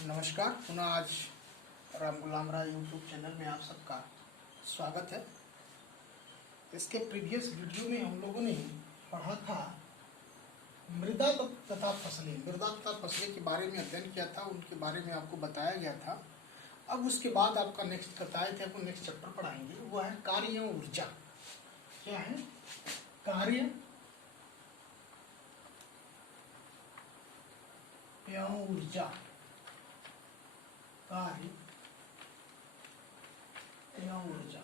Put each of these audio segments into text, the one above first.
नमस्कार। पुनः आज राम गुलाम राय यूट्यूब चैनल में आप सबका स्वागत है। इसके प्रीवियस वीडियो में हम लोगों ने पढ़ा था मृदा तथा फसलें के बारे में अध्ययन किया था, उनके बारे में आपको बताया गया था। अब उसके बाद आपका नेक्स्ट बताए थे, आपको नेक्स्ट चैप्टर पढ़ाएंगे, वो है कार्य एवं ऊर्जा। क्या है? कार्य एवं ऊर्जा। कार्य एवं ऊर्जा,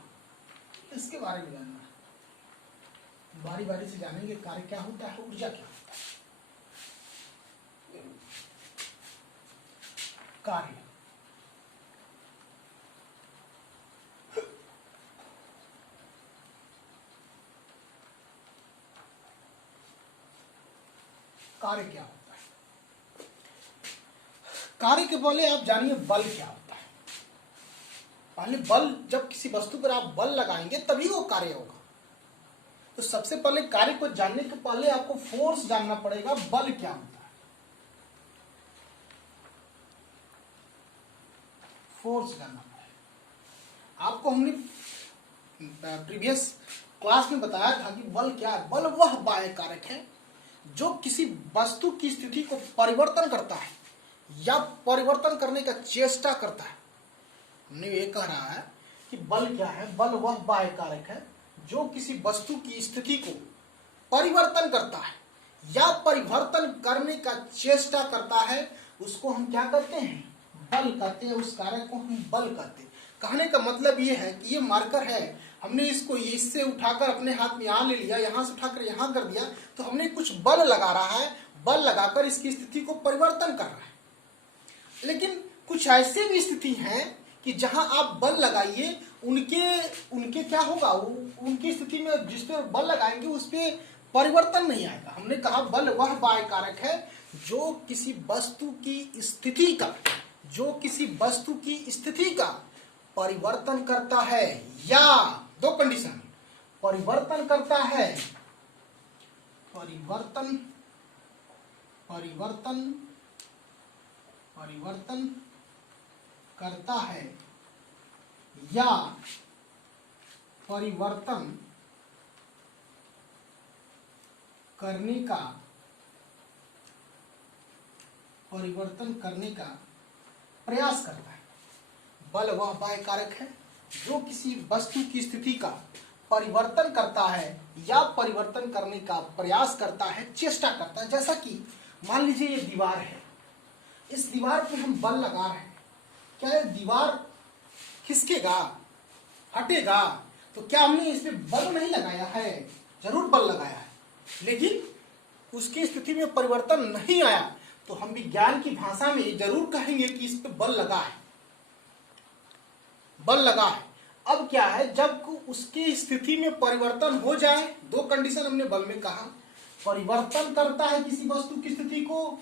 इसके बारे में जानना है। बारी बारी से जानेंगे। कार्य क्या होता है, ऊर्जा क्या होता है। कार्य कार्य क्या होता है? कार्य के पहले आप जानिए बल क्या होता है। पहले बल, जब किसी वस्तु पर आप बल लगाएंगे तभी वो कार्य होगा। तो सबसे पहले कार्य को जानने के पहले आपको फोर्स जानना पड़ेगा। बल क्या होता है? फोर्स जानना पड़ेगा। आपको हमने प्रीवियस क्लास में बताया था कि बल क्या है। बल वह बाह्य कारक है जो किसी वस्तु की स्थिति को परिवर्तन करता है या परिवर्तन करने का चेष्टा करता है। हमने ये कह रहा है कि बल क्या है। बल वह बाह्य कारक है जो किसी वस्तु की स्थिति को परिवर्तन करता है या परिवर्तन करने का चेष्टा करता है। उसको हम क्या कहते हैं? बल कहते हैं। उस कारक को हम बल कहते हैं। कहने का मतलब ये है कि ये मार्कर है, हमने इसको इससे उठाकर अपने हाथ में यहाँ ले लिया, यहाँ से उठाकर यहाँ कर दिया, तो हमने कुछ बल लगा रहा है। बल लगाकर इसकी स्थिति को परिवर्तन कर रहा है। लेकिन कुछ ऐसे भी स्थिति हैं कि जहां आप बल लगाइए उनके क्या होगा, उनकी स्थिति में जिस पे बल लगाएंगे उस पे परिवर्तन नहीं आएगा। हमने कहा बल वह बाह्य कारक है जो किसी वस्तु की स्थिति का परिवर्तन करता है या दो कंडीशन, परिवर्तन करता है, परिवर्तन करता है या परिवर्तन करने का प्रयास करता है। बल वह बाह्य कारक है जो किसी वस्तु की स्थिति का परिवर्तन करता है या परिवर्तन करने का प्रयास करता है, चेष्टा करता है। जैसा कि मान लीजिए ये दीवार है, इस दीवार पे हम बल लगा रहे हैं, क्या ये दीवार खिसकेगा, हटेगा? तो क्या हमने इस पे बल नहीं लगाया है? जरूर बल लगाया है, लेकिन उसकी स्थिति में परिवर्तन नहीं आया। तो हम विज्ञान की भाषा में जरूर कहेंगे कि इस पे बल लगा है, बल लगा है। अब क्या है, जब उसकी स्थिति में परिवर्तन हो जाए, दो कंडीशन हमने बल में कहा, परिवर्तन करता है किसी वस्तु की स्थिति को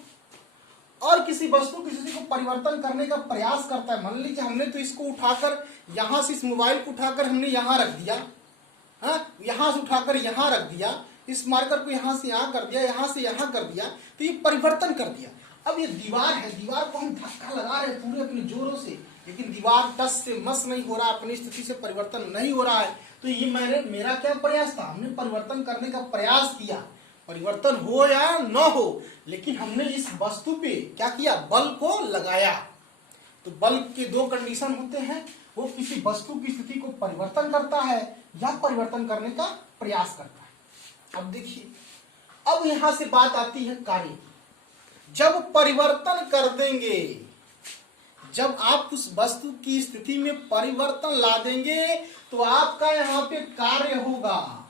और किसी वस्तु की स्थिति को परिवर्तन करने का प्रयास करता है। मान लीजिए हमने तो इसको उठाकर यहां से, इस मोबाइल को उठाकर हमने यहां रख दिया, यहां से उठाकर यहां रख दिया, इस मार्कर को यहां से यहां कर दिया, यहां से यहां कर दिया, तो ये परिवर्तन कर दिया। अब ये दीवार है, दीवार को हम धक्का लगा रहे हैं पूरे अपने जोरों से, लेकिन दीवार टस से मस नहीं हो रहा, अपनी स्थिति से परिवर्तन नहीं हो रहा है। तो ये मेरा क्या प्रयास था? हमने परिवर्तन करने का प्रयास किया, परिवर्तन हो या न हो, लेकिन हमने इस वस्तु पे क्या किया? बल को लगाया। तो बल के दो कंडीशन होते हैं, वो किसी वस्तु की स्थिति को परिवर्तन करता है या परिवर्तन करने का प्रयास करता है। अब देखिए, अब यहां से बात आती है कार्य की। जब परिवर्तन कर देंगे, जब आप उस वस्तु की स्थिति में परिवर्तन ला देंगे तो आपका यहां पे कार्य होगा,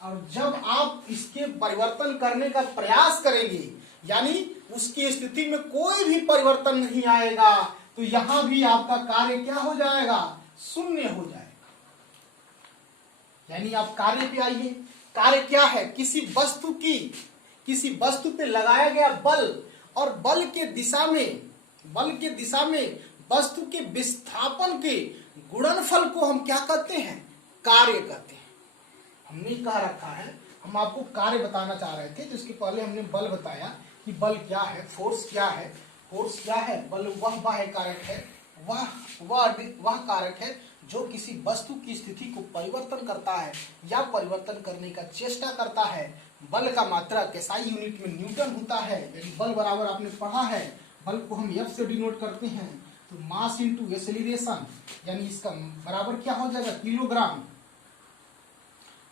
और जब आप इसके परिवर्तन करने का प्रयास करेंगे, यानी उसकी स्थिति में कोई भी परिवर्तन नहीं आएगा, तो यहां भी आपका कार्य क्या हो जाएगा? शून्य हो जाएगा। यानी आप कार्य पे आइए। कार्य क्या है? किसी वस्तु पे लगाया गया बल, और बल के दिशा में वस्तु के विस्थापन के गुणनफल को हम क्या कहते हैं? कार्य कहते हैं। हमने कह रखा है, हम आपको कार्य बताना चाह रहे थे, तो इसके पहले हमने बल बताया कि बल क्या है, फोर्स क्या है। फोर्स क्या है, बल वह बाह्य कारक है, वह कारक है जो किसी वस्तु की स्थिति को परिवर्तन करता है या परिवर्तन करने का चेष्टा करता है। बल का मात्रक SI यूनिट में न्यूटन होता है। यदि बल बराबर आपने पढ़ा है, बल को हम F से डिनोट करते हैं, तो मास इंटू एक्सेलरेशन, यानी इसका बराबर क्या हो जाएगा, किलोग्राम,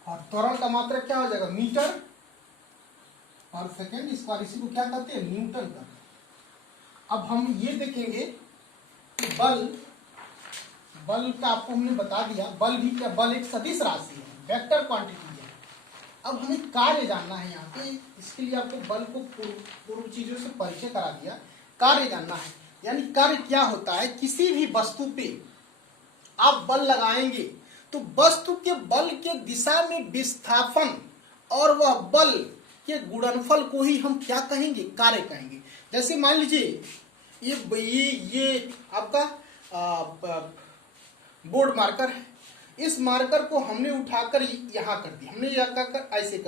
और त्वरण का मात्रक क्या हो जाएगा, मीटर पर सेकेंड स्क्वायर। इसी को क्या कहते हैं, न्यूटन का। अब हम ये देखेंगे कि बल का आपको हमने बता दिया, बल भी क्या, बल एक सदिश राशि है, वेक्टर क्वांटिटी है। अब हमें कार्य जानना है यहाँ पे, इसके लिए आपको बल को पूर्व चीजों से परिचय करा दिया, कार्य जानना है। यानी कार्य क्या होता है, किसी भी वस्तु पे आप बल लगाएंगे तो वस्तु के बल के दिशा में विस्थापन और वह बल के गुणनफल को ही हम क्या कहेंगे, कार्य कहेंगे। जैसे मान लीजिए ये आपका बोर्ड मार्कर है, इस मार्कर को हमने उठाकर यहाँ कर दिया, हमने ऐसे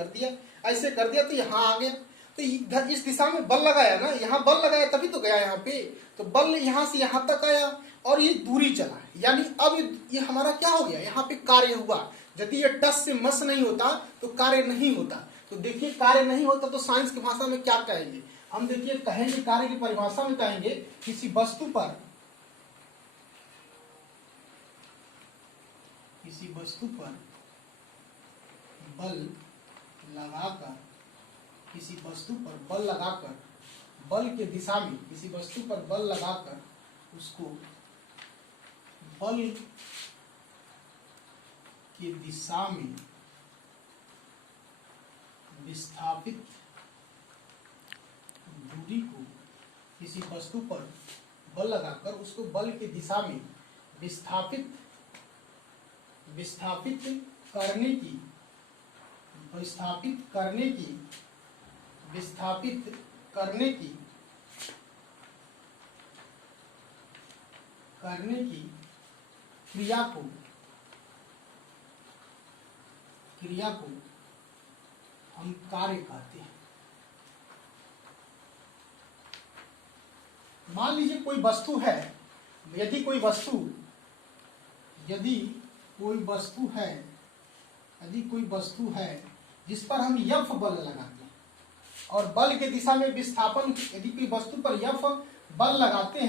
कर दिया तो यहाँ आ गया, तो इधर इस दिशा में बल लगाया ना, यहाँ बल लगाया तभी तो गया यहाँ पे, तो बल यहाँ से यहाँ तक आया और ये दूरी चला, यानी अब ये हमारा क्या हो गया, यहाँ पे कार्य हुआ। यदि ये टस से मस नहीं होता तो कार्य नहीं होता। तो देखिए कार्य नहीं होता तो साइंस की भाषा में क्या कहेंगे हम, देखिए कहेंगे, कार्य की परिभाषा में कहेंगे किसी वस्तु पर बल लगाकर, किसी वस्तु पर बल लगाकर, बल के दिशा में किसी वस्तु पर बल लगाकर उसको बल की दिशा में विस्थापित दूरी को, किसी वस्तु पर बल लगाकर उसको बल की दिशा में विस्थापित करने की क्रिया को हम कार्य कहते हैं। मान लीजिए कोई वस्तु है, यदि कोई वस्तु है जिस पर हम F बल लगाते हैं और बल के दिशा में विस्थापन, यदि कोई वस्तु पर F बल लगाते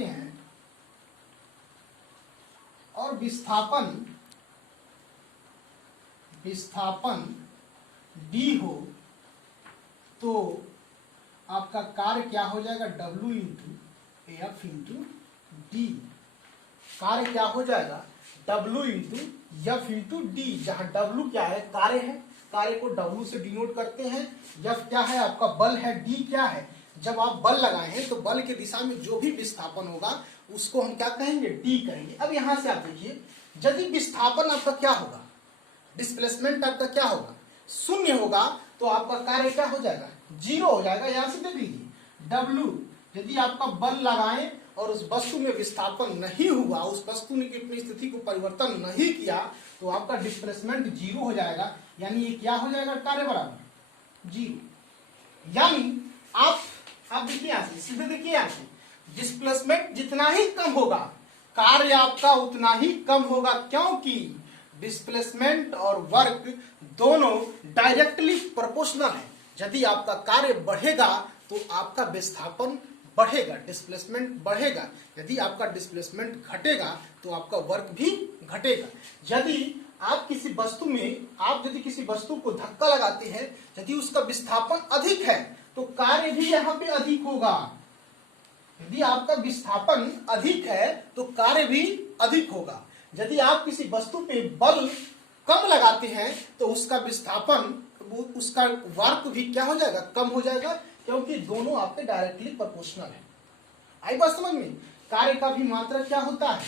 हैं और विस्थापन D हो, तो आपका कार्य क्या हो जाएगा, W into F into D। कार्य क्या हो जाएगा, W into F into D, जहां W क्या है, कार्य है, कार्य को W से डिनोट करते हैं, F क्या है, आपका बल है, D क्या है, जब आप बल लगाए हैं तो बल के दिशा में जो भी विस्थापन होगा उसको हम क्या कहेंगे, D कहेंगे। अब यहां से आप देखिए, यदि विस्थापन आपका क्या होगा, डिस्प्लेसमेंट आपका क्या होगा, शून्य होगा, तो आपका कार्य क्या हो जाएगा, जीरो हो जाएगा। यहां से देख लीजिए W, यदि आपका बल लगाएं और उस वस्तु में विस्थापन नहीं हुआ, उस वस्तु ने अपनी स्थिति को परिवर्तन नहीं किया, तो आपका डिस्प्लेसमेंट जीरो हो जाएगा, यानी ये क्या हो जाएगा, कार्य बराबर जीरो। यानी आप देखिए यहां से, सीधे देखिए यहां से, डिस्प्लेसमेंट जितना ही कम होगा कार्य आपका उतना ही कम होगा, क्योंकि डिस्प्लेसमेंट और वर्क दोनों डायरेक्टली प्रोपोर्शनल है। यदि आपका कार्य बढ़ेगा तो आपका विस्थापन बढ़ेगा, डिस्प्लेसमेंट बढ़ेगा। यदि आपका डिस्प्लेसमेंट घटेगा तो आपका वर्क भी घटेगा। यदि आप किसी वस्तु में, आप यदि किसी वस्तु को धक्का लगाते हैं, यदि उसका विस्थापन अधिक है तो कार्य भी यहाँ पे अधिक होगा। यदि आपका विस्थापन अधिक है तो कार्य भी अधिक होगा। यदि आप किसी वस्तु पे बल कम लगाते हैं तो उसका विस्थापन, उसका वर्क भी क्या हो जाएगा, कम हो जाएगा, क्योंकि दोनों आपके डायरेक्टली प्रोपोर्शनल है। आई बात समझ में। कार्य का भी मात्रा क्या होता है,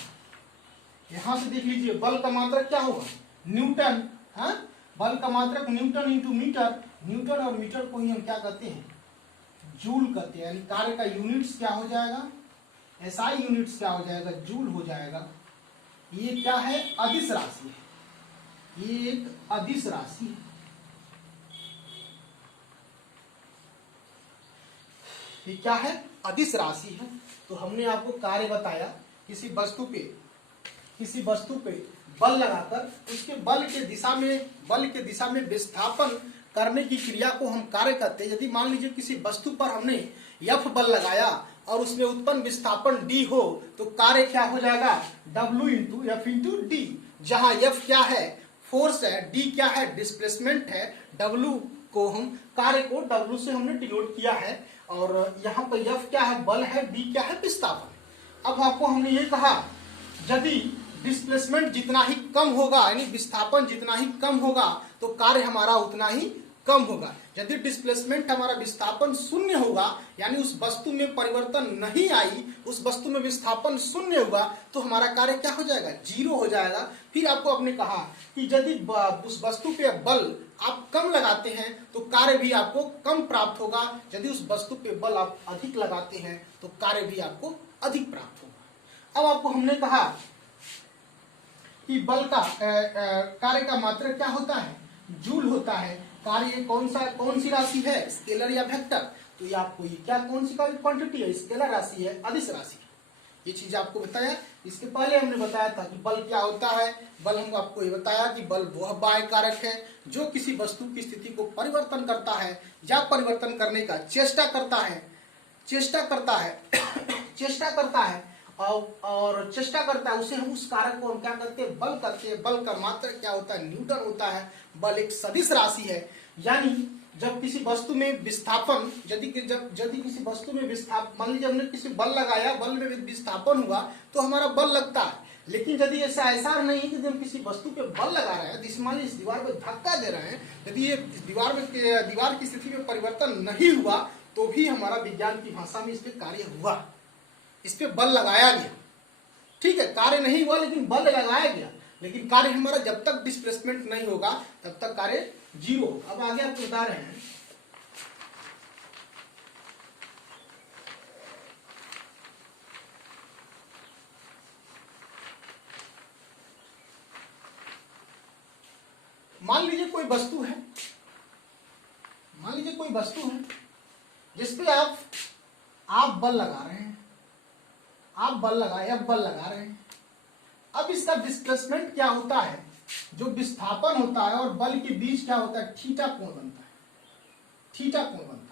यहां से देख लीजिए, बल का मात्रा क्या होगा, न्यूटन। हाँ, बल का मात्रक न्यूटन इंटू मीटर, न्यूटन और मीटर को ही हम क्या कहते हैं, जूल कहते हैं। यानी कार्य का यूनिट्स क्या हो जाएगा, SI यूनिट्स क्या हो जाएगा, जूल हो जाएगा। ये क्या है, अदिश राशि है, ये एक अदिश राशि है। ये क्या है, अदिश राशि है। तो हमने आपको कार्य बताया, किसी वस्तु पे बल लगाकर उसके बल के दिशा में विस्थापन करने की क्रिया को हम कार्य करते हैं। यदि मान लीजिए किसी वस्तु पर हमने F बल लगाया और उसमें उत्पन्न विस्थापन D हो, तो कार्य क्या हो जाएगा, W into F into D। जहां F क्या है, फोर्स है, D क्या है, डिस्प्लेसमेंट है, W को हम कार्य को W से हमने डिनोट किया है, और यहाँ पर F क्या है, बल है, D क्या है, विस्थापन। अब आपको हमने ये कहा, यदि डिस्प्लेसमेंट जितना ही कम होगा, यानी विस्थापन जितना ही कम होगा, तो कार्य हमारा उतना ही कम होगा। यदि डिस्प्लेसमेंट हमारा विस्थापन शून्य होगा, यानी उस वस्तु में परिवर्तन नहीं आई, उस वस्तु में विस्थापन शून्य होगा, तो हमारा कार्य क्या हो जाएगा, 0 हो जाएगा। फिर आपको आपने कहा कि यदि उस वस्तु पे बल आप कम लगाते हैं तो कार्य भी आपको कम प्राप्त होगा, यदि उस वस्तु पे बल आप अधिक लगाते हैं तो कार्य भी आपको अधिक प्राप्त होगा। अब आपको हमने कहा कि बल का कार्य का मात्रक क्या होता है, जूल होता है। कार्य कौन सी राशि है, स्केलर या वेक्टर। तो ये आपको ये क्या, कौन सी क्वांटिटी है, स्केलर राशि है, अदिश राशि है। ये चीज आपको बताया। इसके पहले हमने बताया था कि बल क्या होता है। बल हम आपको ये बताया कि बल वह बाह्य कारक है जो किसी वस्तु की स्थिति को परिवर्तन करता है या परिवर्तन करने का चेष्टा करता है और चेष्टा करता है, उसे हम उस कारक को हम क्या करते हैं, बल करते हैं। बल का मात्रा क्या होता है, न्यूटन होता है। बल एक सदिश राशि है, यानी जब किसी वस्तु में विस्थापन, यदि किसी वस्तु में विस्थापन, मान लीजिए हमने किसी बल लगाया, बल में विस्थापन हुआ तो हमारा बल लगता है। लेकिन यदि ऐसा नहीं है कि जब किसी वस्तु पे बल लगा रहे हैं, जिस मान लीजिए इस दीवार पे धक्का दे रहे हैं, यदि ये दीवार की स्थिति में परिवर्तन नहीं हुआ तो भी हमारा विज्ञान की भाषा में इस पे कार्य हुआ, इस पे बल लगाया गया। ठीक है, कार्य नहीं हुआ लेकिन बल लगाया गया, लेकिन कार्य हमारा जब तक डिस्प्लेसमेंट नहीं होगा तब तक कार्य 0। अब आगे आपको बता रहे हैं, मान लीजिए कोई वस्तु है, जिसपे आप बल लगा रहे हैं, बल लगा रहे हैं। अब इसका डिस्प्लेसमेंट क्या होता है, जो विस्थापन होता है और बल के बीच क्या होता है, थीटा कोण बनता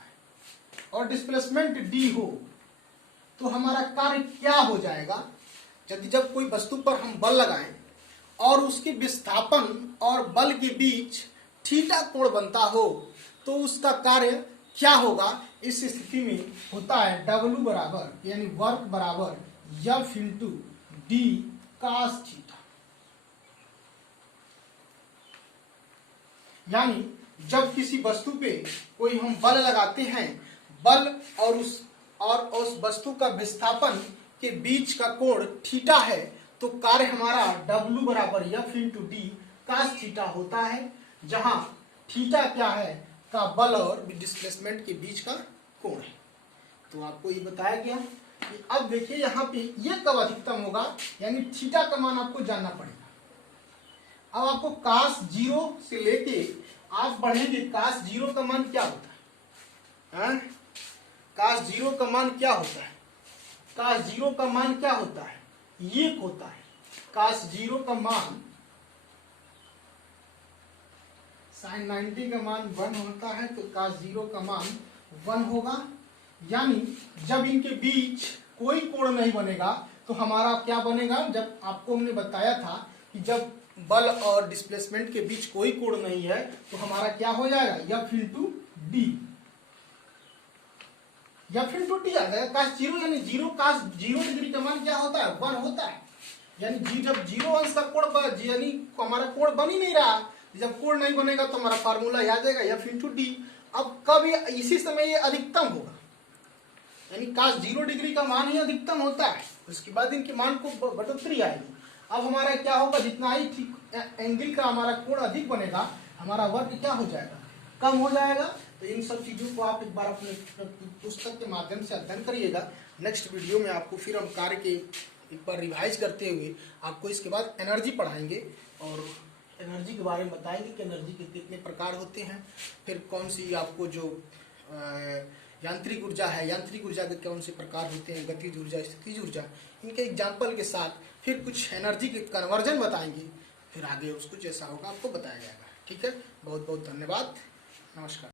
है। और डिस्प्लेसमेंट D हो तो हमारा कार्य क्या हो जाएगा, यदि जब कोई वस्तु पर हम बल लगाएं और उसके विस्थापन और बल के बीच थीटा कोण बनता हो तो उसका कार्य क्या होगा। इस स्थिति में होता है W बराबर, यानी वर्क बराबर F into D cos theta. यानी जब किसी वस्तु पे कोई हम बल लगाते हैं, बल और उस वस्तु का विस्थापन के बीच का कोण थीटा है, तो कार्य हमारा W बराबर F into D cos theta होता है, जहां थीटा क्या है, का बल और डिस्प्लेसमेंट के बीच का कोण है। तो आपको ये बताया गया कि अब देखिए यहाँ पे ये कब अधिकतम होगा, यानी थीटा का मान आपको जानना पड़ेगा। अब आपको cos 0 से लेके आप बढ़ेंगे, cos 0 का मान क्या होता है, cos 0 का मान क्या होता है, cos 0 का मान क्या होता है, ये होता है। cos 0 का मान sin 90 का मान 1 होता है, तो cos 0 का मान 1 होगा। यानी जब इनके बीच कोई कोण नहीं बनेगा तो हमारा क्या बनेगा, जब आपको हमने बताया था कि जब बल और डिस्प्लेसमेंट के बीच कोई कोण नहीं है तो हमारा क्या हो जाएगा, F into D। F into D आ गया cos 0, यानी cos 0 डिग्री का मान क्या होता है, 1 होता है। यानी जब 0 अंश का कोण, यानी हमारा कोण बन ही नहीं रहा, जब कोण नहीं बनेगा तो हमारा फार्मूला याद आएगा F इंटू D। अब कब इसी समय ये अधिकतम होगा, यानी cos 0 डिग्री का मान ही अधिकतम होता है, उसके बाद इनके मान को बढ़ोतरी आएगी। अब हमारा क्या होगा, जितना ही एंगल का हमारा कोण अधिक बनेगा, हमारा वर्ग क्या हो जाएगा, कम हो जाएगा। तो इन सब चीजों को आप एक बार अपने पुस्तक के माध्यम से अध्ययन करिएगा। नेक्स्ट वीडियो में आपको फिर हम कार्य के एक बार रिवाइज करते हुए आपको इसके बाद एनर्जी पढ़ाएंगे और एनर्जी के बारे में बताएंगे कि एनर्जी के कितने प्रकार होते हैं, फिर कौन सी आपको जो यांत्रिक ऊर्जा है, यांत्रिक ऊर्जा के कौन से प्रकार होते हैं, गतिज ऊर्जा, स्थितिज ऊर्जा, इनके एग्जाम्पल के साथ फिर कुछ एनर्जी के कन्वर्जन बताएंगे, फिर आगे उसको जैसा होगा आपको बताया जाएगा। ठीक है, बहुत बहुत धन्यवाद, नमस्कार।